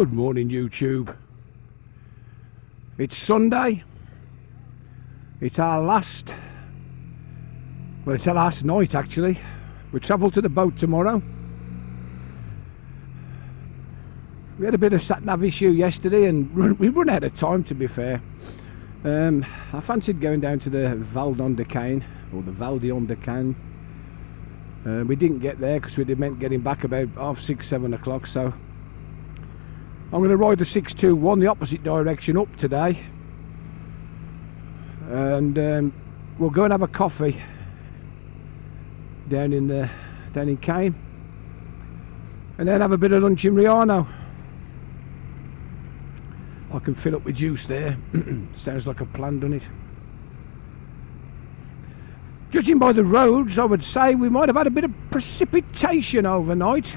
Good morning, YouTube. It's Sunday. It's our last night actually. We travel to the boat tomorrow. We had a bit of sat-nav issue yesterday and we run out of time, to be fair. I fancied going down to the Valdeon de Cain, or the Valdeon de Cain. We didn't get there because we meant getting back about 6:30, 7 o'clock, so I'm going to ride the 621 the opposite direction up today, and we'll go and have a coffee down in Cain, and then have a bit of lunch in Riano. I can fill up with juice there. Sounds like a plan, doesn't it? Judging by the roads, I would say we might have had a bit of precipitation overnight.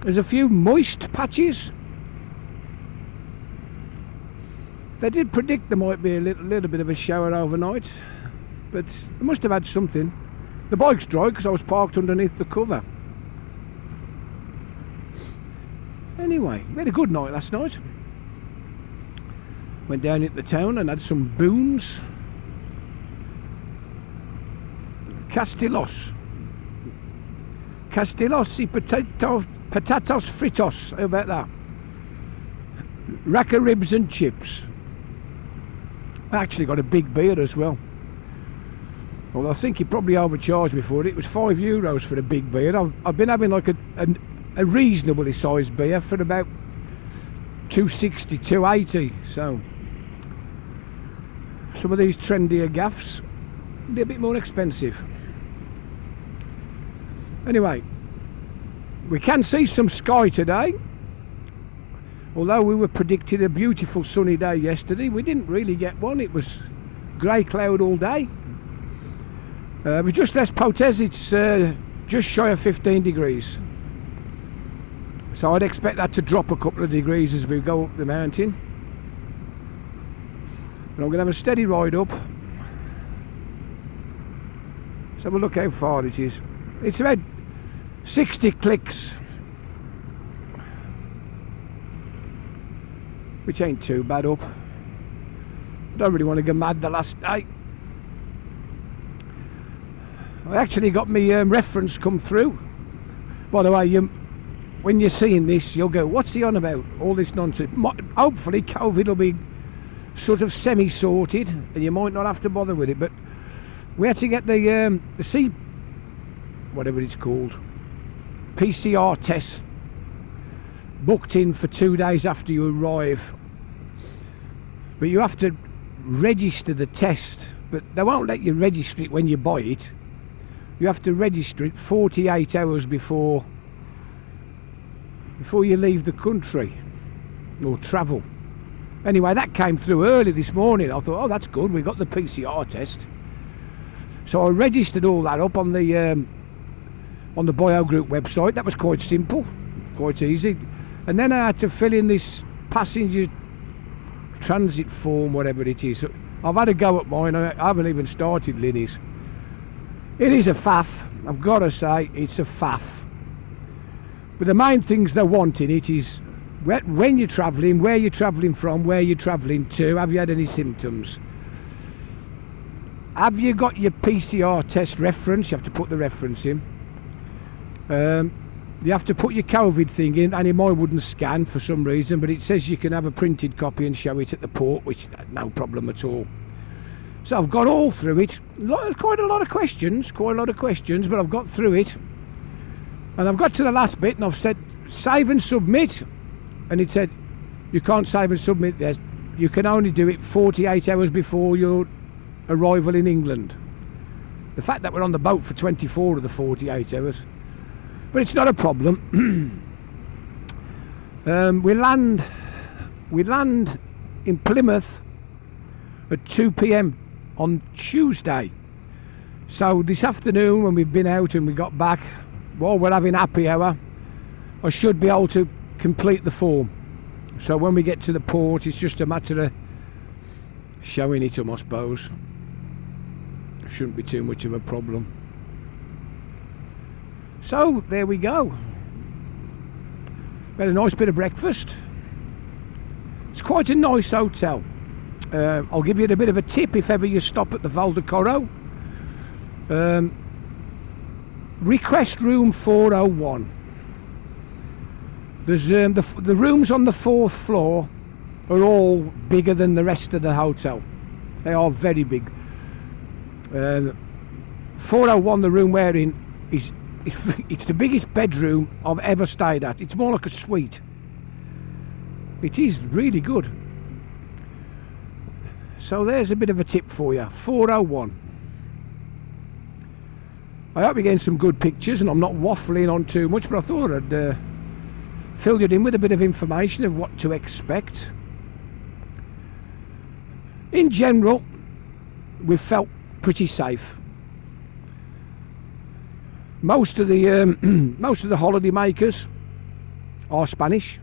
There's a few moist patches. They did predict there might be a little bit of a shower overnight, but they must have had something. The bike's dry because I was parked underneath the cover. Anyway, we had a good night last night. Went down into the town and had some boons. Castillos y patatas fritos. How about that? Rack of ribs and chips. I actually got a big beer as well. Well, I think he probably overcharged me for it. It was €5 for a big beer. I've been having like a reasonably sized beer for about $2.60, $2.80. So some of these trendier gaffs be a bit more expensive. Anyway, we can see some sky today. Although we were predicted a beautiful sunny day yesterday, we didn't really get one. It was grey cloud all day. We just left Picos. It's just shy of 15 degrees. So I'd expect that to drop a couple of degrees as we go up the mountain. And I'm going to have a steady ride up. Let's have a look how far it is. It's about 60 clicks, which ain't too bad up. I don't really want to go mad the last day. I actually got me reference come through. By the way, when you're seeing this, you'll go, what's he on about? All this nonsense. Hopefully COVID will be sort of semi-sorted and you might not have to bother with it. But we had to get the whatever it's called, PCR test booked in for 2 days after you arrive. But you have to register the test, but they won't let you register it when you buy it. You have to register it 48 hours before you leave the country or travel. Anyway, that came through early this morning. I thought, oh, that's good, we got the PCR test. So I registered all that up on the Bio Group website. That was quite simple, quite easy. And then I had to fill in this passenger transit form, whatever it is. I've had a go at mine. I haven't even started Linny's. It is a faff, I've got to say, it's a faff. But the main things they want in it is when you're travelling, where you're travelling from, where you're travelling to, have you had any symptoms? Have you got your PCR test reference? You have to put the reference in. You have to put your COVID thing in, and mine wouldn't scan for some reason, but it says you can have a printed copy and show it at the port, which no problem at all. So I've gone all through it. Quite a lot of questions, but I've got through it. And I've got to the last bit and I've said save and submit, and it said you can't save and submit this. You can only do it 48 hours before your arrival in England. The fact that we're on the boat for 24 of the 48 hours. But it's not a problem. We land in Plymouth at 2 p.m. on Tuesday. So this afternoon, when we've been out and we got back, while we're having happy hour, I should be able to complete the form. So when we get to the port, it's just a matter of showing it to, I suppose. Shouldn't be too much of a problem. So there we go. We had a nice bit of breakfast. It's quite a nice hotel. I'll give you a bit of a tip if ever you stop at the Val de Corro. Request room 401. There's the rooms on the 4th floor are all bigger than the rest of the hotel. They are very big. 401, the room we're in, it's the biggest bedroom I've ever stayed at. It's more like a suite. It is really good. So there's a bit of a tip for you. 401. I hope you're getting some good pictures and I'm not waffling on too much, but I thought I'd fill you in with a bit of information of what to expect. In general, we've felt pretty safe. Most of the holiday makers are Spanish,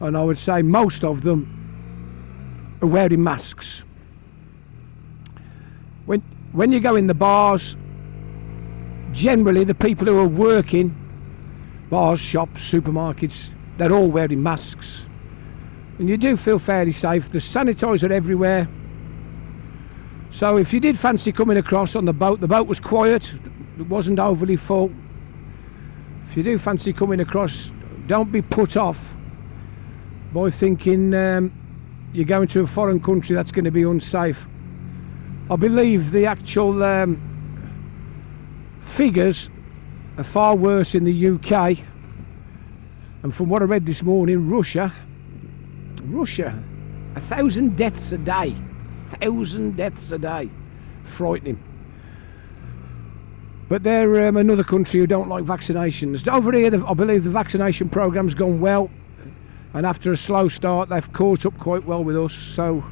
and I would say most of them are wearing masks. When you go in the bars, generally the people who are working, bars, shops, supermarkets, they're all wearing masks. And you do feel fairly safe. There's sanitizer everywhere. So if you did fancy coming across on the boat was quiet, it wasn't overly full. If you do fancy coming across, don't be put off by thinking you're going to a foreign country that's going to be unsafe. I believe the actual figures are far worse in the UK, and from what I read this morning, Russia, 1,000 deaths a day. 1,000 deaths a day. Frightening. But they're another country who don't like vaccinations. Over here, I believe the vaccination programme's gone well, and after a slow start, they've caught up quite well with us. So,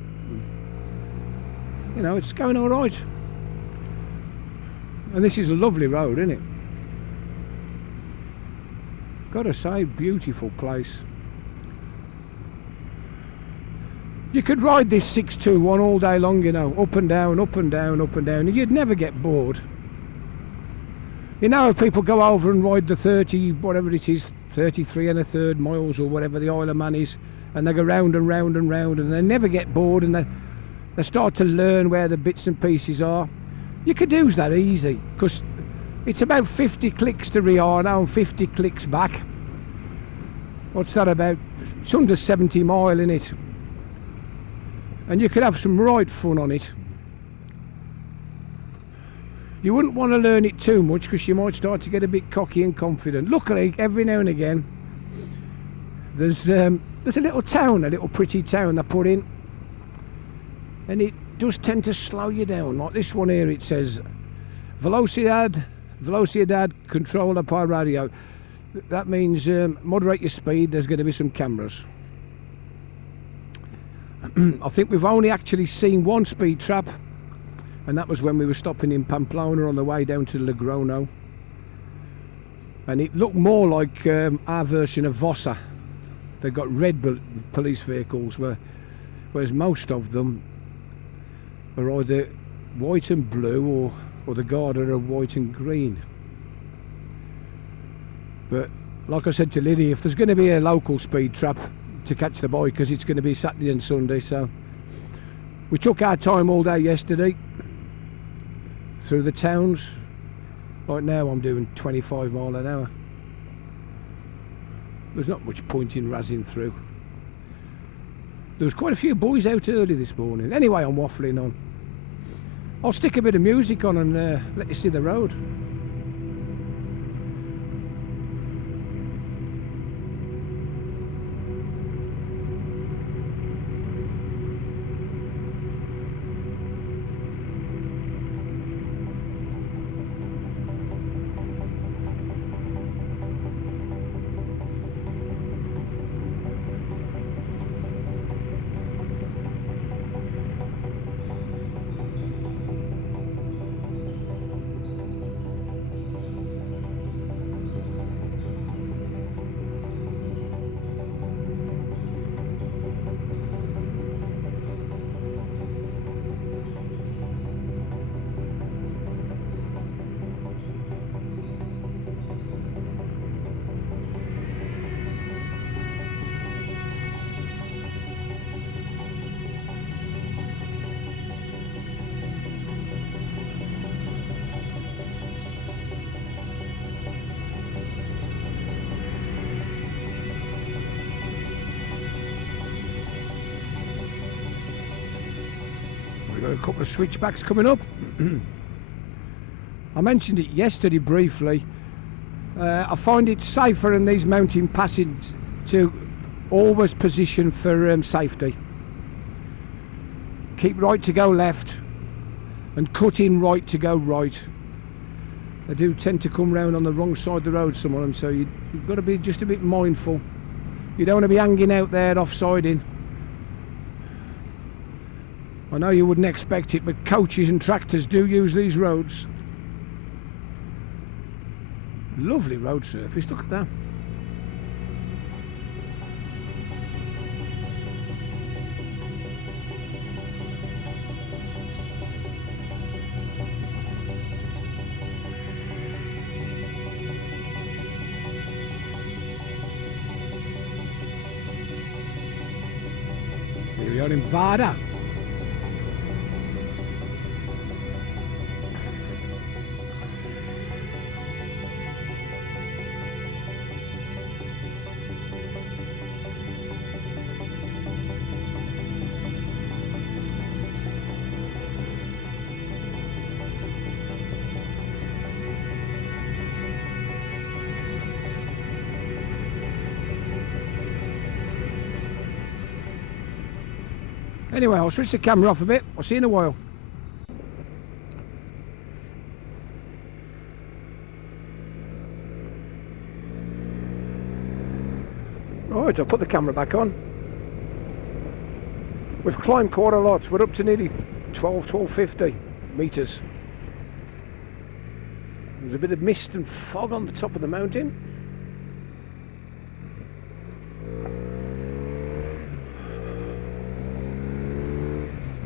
you know, it's going all right. And this is a lovely road, isn't it? Gotta say, beautiful place. You could ride this 621 all day long, you know, up and down, up and down, up and down, and you'd never get bored. You know, if people go over and ride the 30, whatever it is, 33 1/3 miles or whatever the Isle of Man is, and they go round and round and round, and they never get bored, and they start to learn where the bits and pieces are. You could do that easy, because it's about 50 clicks to Riano and 50 clicks back. What's that about? It's under 70 mile in it. And you could have some right fun on it. You wouldn't want to learn it too much, because you might start to get a bit cocky and confident. Luckily, every now and again, there's a little town, a little pretty town they put in, and it does tend to slow you down. Like this one here, it says Velocidad controller by radio. That means moderate your speed, there's going to be some cameras. I think we've only actually seen one speed trap, and that was when we were stopping in Pamplona on the way down to Logrono, and it looked more like our version of Vossa. They've got red police vehicles, whereas most of them are either white and blue, or the Garda are white and green. But like I said to Linny, if there's going to be a local speed trap to catch the bikers, it's going to be Saturday and Sunday. So we took our time all day yesterday through the towns. Right now I'm doing 25 mile an hour. There's not much point in razzing through. There was quite a few boys out early this morning. Anyway, I'm waffling on. I'll stick a bit of music on and let you see the road. Got a couple of switchbacks coming up. I mentioned it yesterday briefly. I find it safer in these mountain passes to always position for safety. Keep right to go left and cut in right to go right. They do tend to come round on the wrong side of the road, some of them, so you've got to be just a bit mindful. You don't want to be hanging out there offsiding. I know you wouldn't expect it, but coaches and tractors do use these roads. Lovely road surface, look at that. Here we are in Vada. Anyway, I'll switch the camera off a bit. I'll see you in a while. Right, I'll put the camera back on. We've climbed quite a lot. We're up to nearly 1250 metres. There's a bit of mist and fog on the top of the mountain.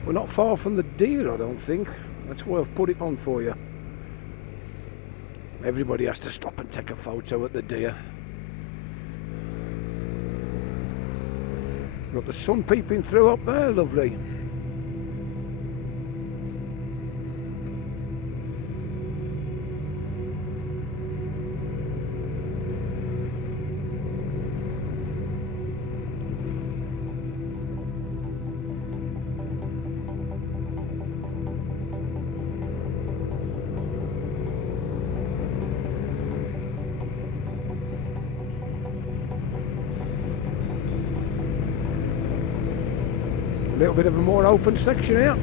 We're not far from the deer, I don't think. That's why I've put it on for you. Everybody has to stop and take a photo at the deer. Got the sun peeping through up there, lovely. A little bit of a more open section here.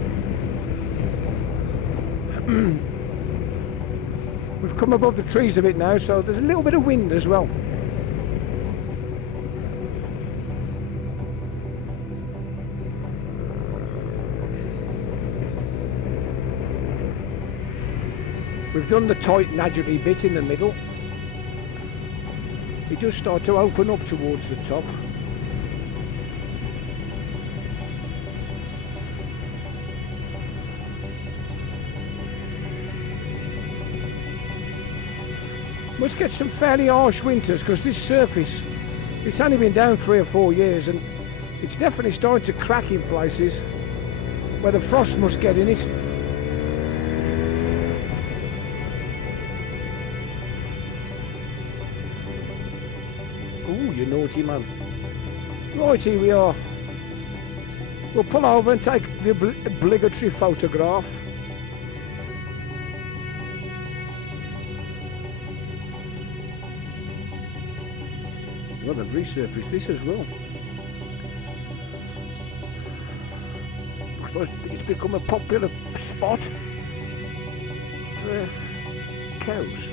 We've come above the trees a bit now, so there's a little bit of wind as well. We've done the tight Nadgery bit in the middle. It does start to open up towards the top. Must get some fairly harsh winters, because this surface, it's only been down 3 or 4 years, and it's definitely starting to crack in places where the frost must get in it. Ooh, you naughty man. Right, here we are. We'll pull over and take the obligatory photograph. Well, they've resurfaced this as well. Looks like it's become a popular spot for cows.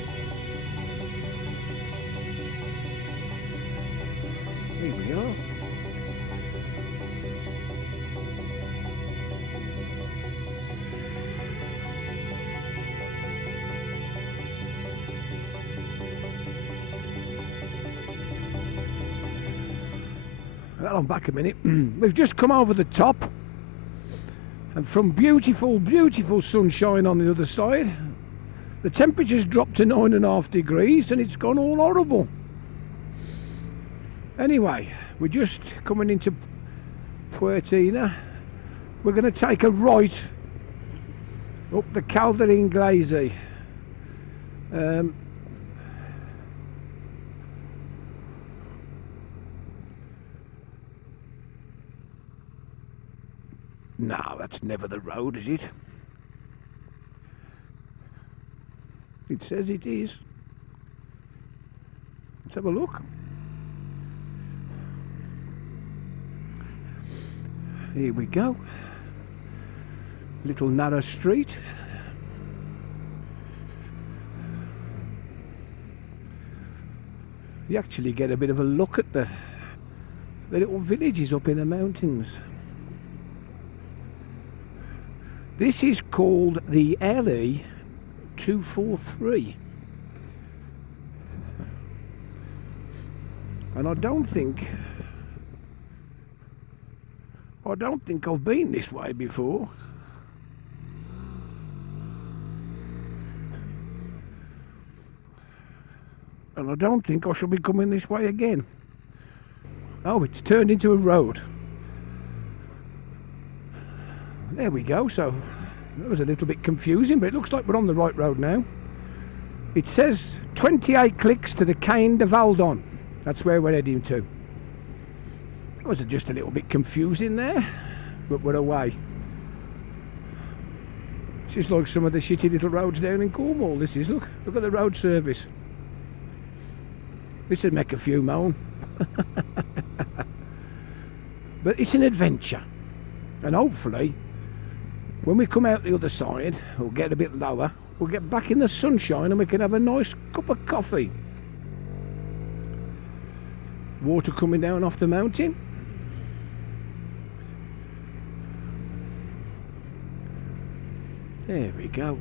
Here we are. Well, I'm back a minute. We've just come over the top, and from beautiful, beautiful sunshine on the other side, the temperature's dropped to 9.5 degrees and it's gone all horrible. Anyway, we're just coming into Puertina. We're going to take a right up the Cal de Inglese. No, that's never the road, is it? It says it is. Let's have a look. Here we go. Little narrow street. You actually get a bit of a look at the little villages up in the mountains. This is called the LE 243, and I don't think I've been this way before. And I don't think I shall be coming this way again. Oh, it's turned into a road. There we go. So that was a little bit confusing, but it looks like we're on the right road now. It says 28 clicks to the Cain de Valdeon. That's where we're heading to. That was just a little bit confusing there, but we're away. This is like some of the shitty little roads down in Cornwall. This is, look at the road service. This would make a few moan. But it's an adventure, and hopefully when we come out the other side, we'll get a bit lower, we'll get back in the sunshine and we can have a nice cup of coffee. Water coming down off the mountain. There we go.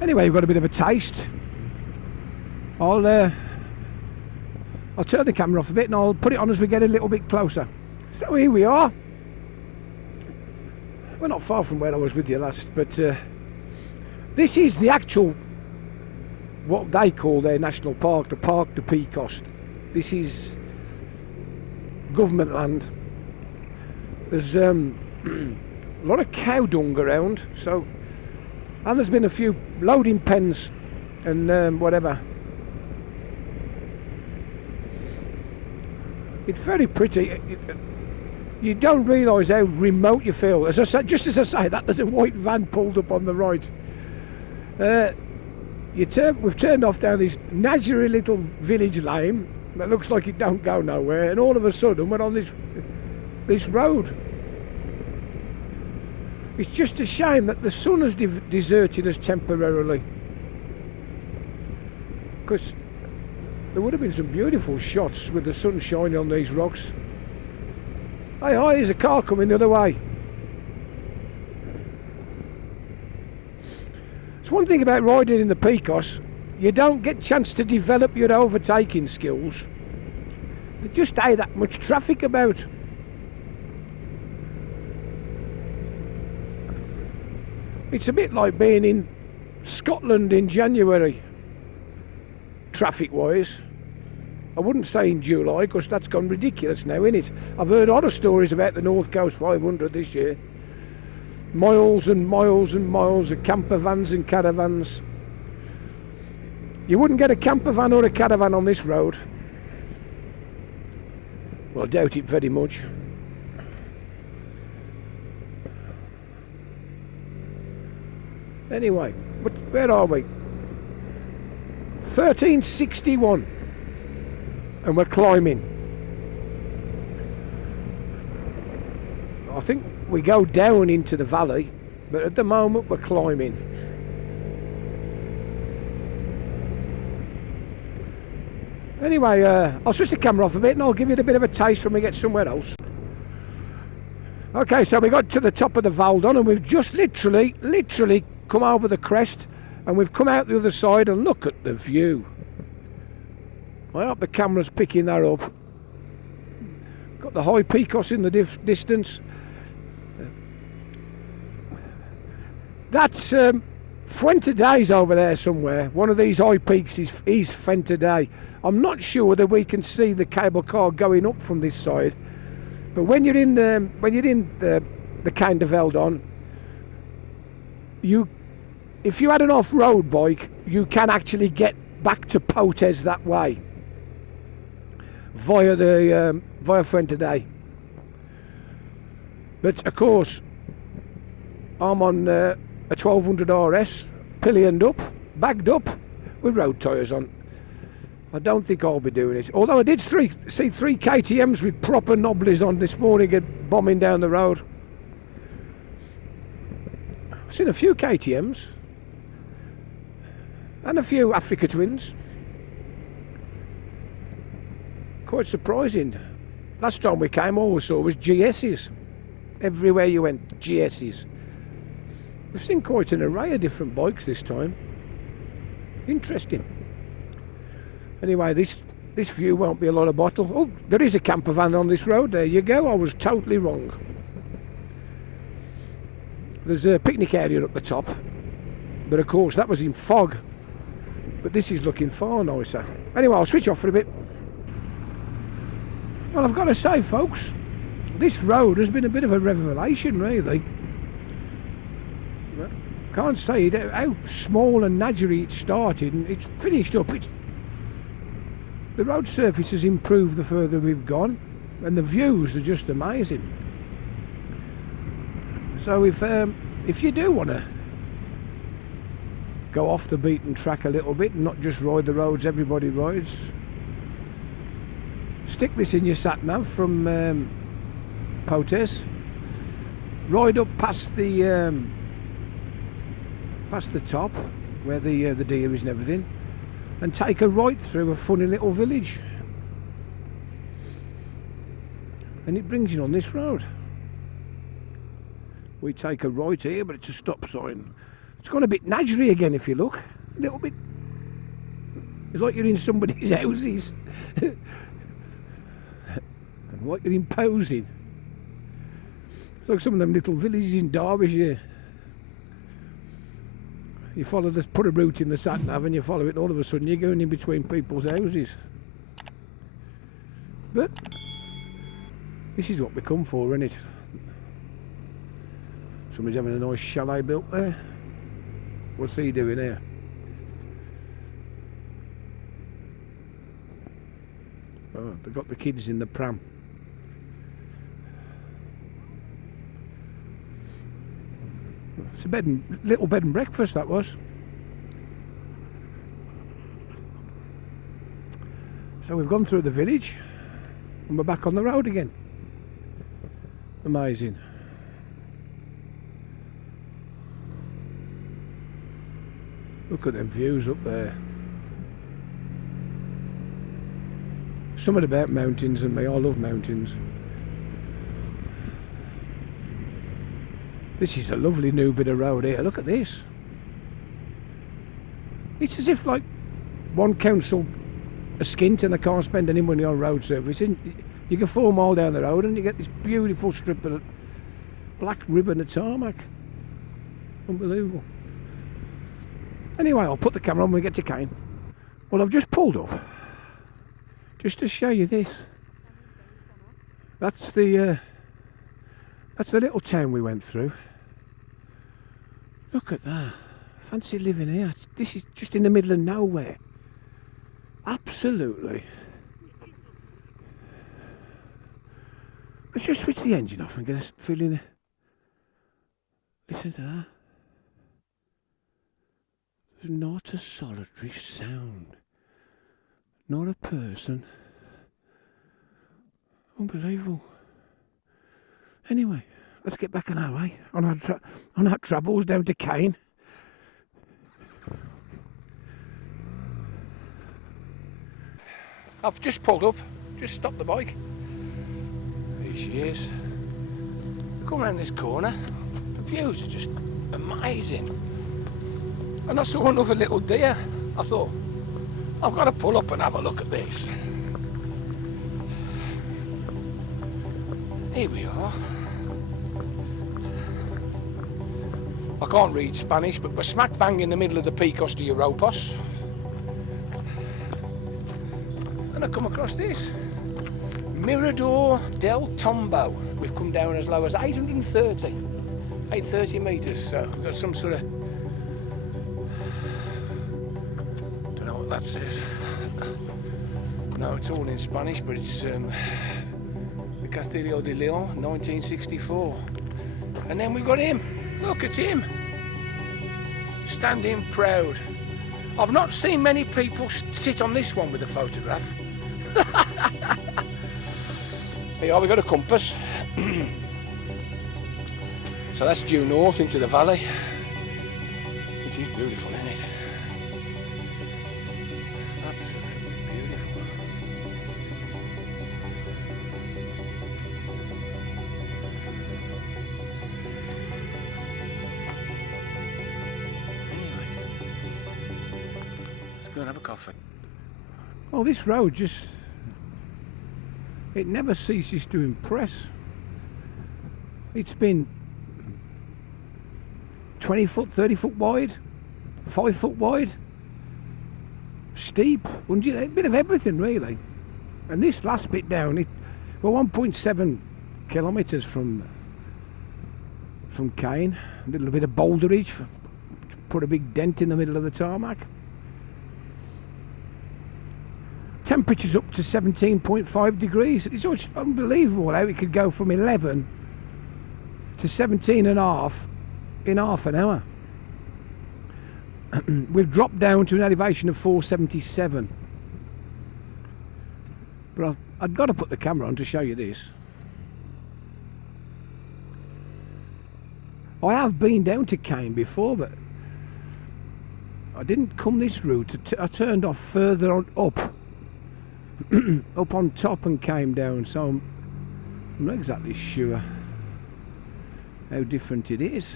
Anyway, we've got a bit of a taste. I'll turn the camera off a bit and I'll put it on as we get a little bit closer. So here we are. We're not far from where I was with you last, but this is the actual, what they call their national park, the Parc de Picos. This is government land. There's a lot of cow dung around, so, and there's been a few loading pens and whatever. It's very pretty. You don't realise how remote you feel. As I say, just as I say that, there's a white van pulled up on the right. We've turned off down this natural little village lane that looks like it don't go nowhere, and all of a sudden we're on this road. It's just a shame that the sun has deserted us temporarily, because there would have been some beautiful shots with the sun shining on these rocks. Hey, hi, there's a car coming the other way. It's one thing about riding in the Picos, you don't get a chance to develop your overtaking skills. There just ain't that much traffic about. It's a bit like being in Scotland in January, traffic-wise. I wouldn't say in July, because that's gone ridiculous now, innit? I've heard other stories about the North Coast 500 this year. Miles and miles and miles of camper vans and caravans. You wouldn't get a camper van or a caravan on this road. Well, I doubt it very much. Anyway, where are we? 1361. And we're climbing. I think we go down into the valley, but at the moment we're climbing. Anyway, I'll switch the camera off a bit and I'll give you a bit of a taste when we get somewhere else. Okay, so we got to the top of the Valdeon and we've just literally come over the crest, and we've come out the other side, and look at the view. I hope the camera's picking that up. Got the high Picos in the distance. That's Fuente Day's over there somewhere. One of these high peaks is Fuente Day. I'm not sure whether we can see the cable car going up from this side, but when you're in the Cain de Valdeon, if you had an off-road bike, you can actually get back to Potes that way. via the via Fuente today. But of course, I'm on a 1200 RS, pillioned up, bagged up, with road tyres on. I don't think I'll be doing it. Although I did see three KTMs with proper knobblies on this morning bombing down the road. I've seen a few KTMs and a few Africa Twins. Quite surprising. Last time we came, all we saw was GS's. Everywhere you went, GS's. We've seen quite an array of different bikes this time. Interesting. Anyway, this view won't be a lot of bottle. Oh, there is a camper van on this road. There you go. I was totally wrong. There's a picnic area up the top, but of course that was in fog. But this is looking far nicer. Anyway, I'll switch off for a bit. Well, I've got to say, folks, this road has been a bit of a revelation, really. Can't say how small and nadgery it started, and it's finished up. The road surface has improved the further we've gone, and the views are just amazing. So if you do want to go off the beaten track a little bit and not just ride the roads everybody rides, stick this in your sat nav from Potes, ride up past the top where the deer is and everything, and take a right through a funny little village, and it brings you on this road. We take a right here, but it's a stop sign. It's gone a bit nadgery again if you look. A little bit. It's like you're in somebody's houses. Like you're imposing. It's like some of them little villages in Derbyshire. You follow this, put a route in the sat nav and you follow it, and all of a sudden you're going in between people's houses. But this is what we come for, isn't it? Somebody's having a nice chalet built there. What's he doing here? Oh, they've got the kids in the pram. It's a little bed and breakfast, that was. So we've gone through the village and we're back on the road again. Amazing. Look at them views up there. Something about mountains and me. I love mountains. This is a lovely new bit of road here. Look at this. It's as if like one council are skint and they can't spend any money on road service. You go 4 miles down the road and you get this beautiful strip of black ribbon of tarmac. Unbelievable. Anyway, I'll put the camera on when we get to Cain. Well, I've just pulled up just to show you this. That's the little town we went through. Look at that. Fancy living here. This is just in the middle of nowhere. Absolutely. Let's just switch the engine off and get us feeling. Listen to that. There's not a solitary sound. Not a person. Unbelievable. Anyway, let's get back on our way. On our travels down to Cain. I've just pulled up. Just stopped the bike. There she is. Come around this corner. The views are just amazing. And I saw another little deer. I thought, I've got to pull up and have a look at this. Here we are. I can't read Spanish, but we're smack bang in the middle of the Picos de Europa. And I come across this. Mirador del Tombo. We've come down as low as 830 metres, so we've got some sort of, don't know what that says. No, it's all in Spanish, but it's the Castillo de Leon, 1964. And then we've got him. Look at him. Standing proud. I've not seen many people sit on this one with a photograph. Here we got a compass. So that's due north into the valley. It is beautiful, isn't it? Absolutely beautiful. Anyway, let's go and have a coffee. Well, this road just, it never ceases to impress. It's been 20 foot, 30 foot wide, 5 foot wide, steep, a bit of everything really. And this last bit down, we're 1.7 kilometres from Cain, a little bit of boulderage, put a big dent in the middle of the tarmac. Temperature's up to 17.5 degrees. It's just unbelievable how it could go from 11 to 17.5 in half an hour. We've dropped down to an elevation of 477. But I've got to put the camera on to show you this. I have been down to Cain before, but I didn't come this route. I turned off further on up up on top and came down, so I'm not exactly sure how different it is,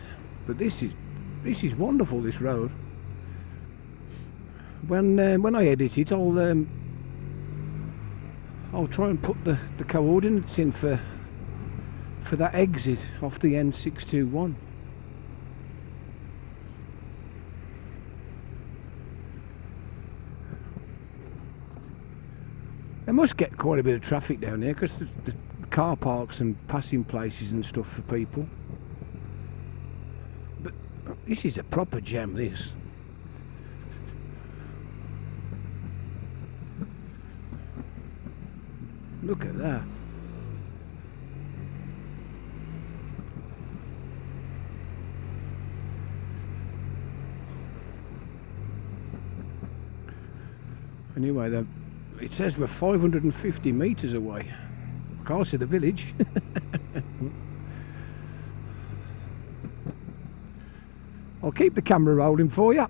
but this is wonderful, this road. When I edit it, I'll try and put the coordinates in for that exit off the N621. They must get quite a bit of traffic down there because there's car parks and passing places and stuff for people. But this is a proper gem, this. Look at that. Anyway, it says we're 550 metres away. I can't see the village. I'll keep the camera rolling for you.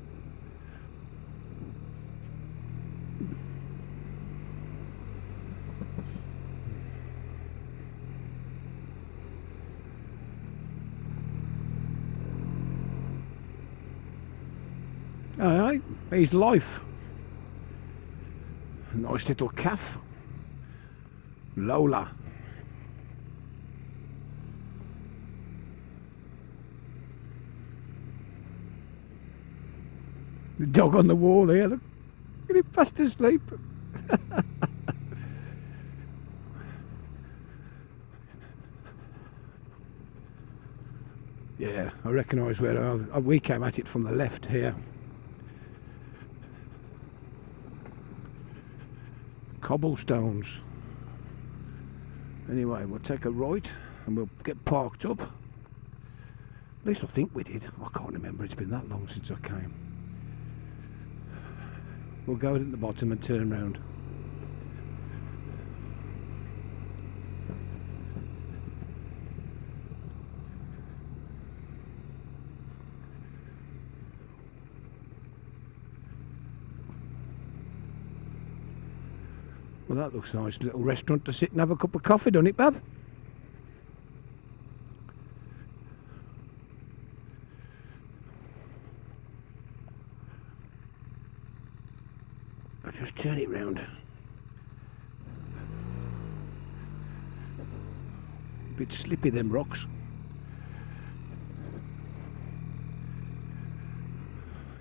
Aye, he's life. Nice little calf. Lola. The dog on the wall here, look. Get him fast asleep. Yeah, I recognise where we came at it from the left here. Cobblestones. Anyway, we'll take a right and we'll get parked up. At least I think we did. I can't remember, it's been that long since I came. We'll go at the bottom and turn round. Well, that looks a nice little restaurant to sit and have a cup of coffee, doesn't it, Bab? I'll just turn it round. A bit slippy, them rocks.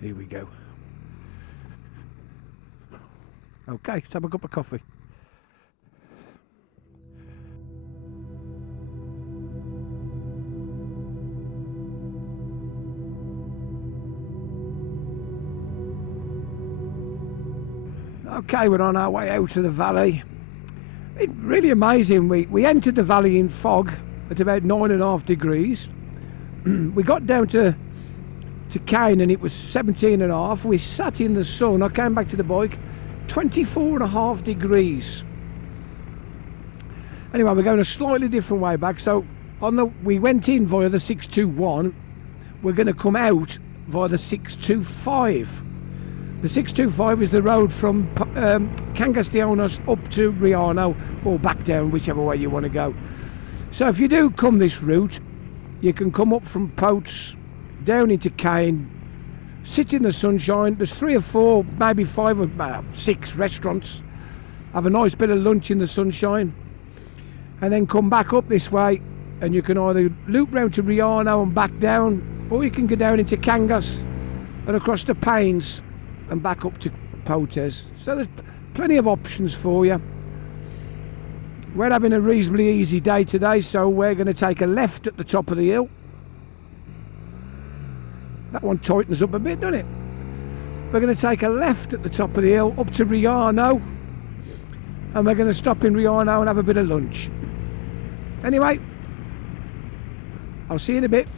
Here we go. Okay, let's have a cup of coffee. Okay, we're on our way out of the valley. It's really amazing. We entered the valley in fog at about 9.5 degrees. We got down to Cain and it was 17.5. We sat in the sun. I came back to the bike, 24.5 degrees. Anyway, we're going a slightly different way back. So we went in via the 621. We're going to come out via the 625. The 625 is the road from Cangastionos up to Riano, or back down, whichever way you want to go. So if you do come this route, you can come up from Potes, down into Cain, sit in the sunshine. There's 3 or 4, maybe 5 or 6 restaurants. Have a nice bit of lunch in the sunshine, and then come back up this way, and you can either loop round to Riano and back down, or you can go down into Cangas and across the Pains and back up to Potes. So there's plenty of options for you. We're having a reasonably easy day today, so we're going to take a left at the top of the hill. That one tightens up a bit, doesn't it? We're going to take a left at the top of the hill up to Riano, and we're going to stop in Riano and have a bit of lunch. Anyway, I'll see you in a bit.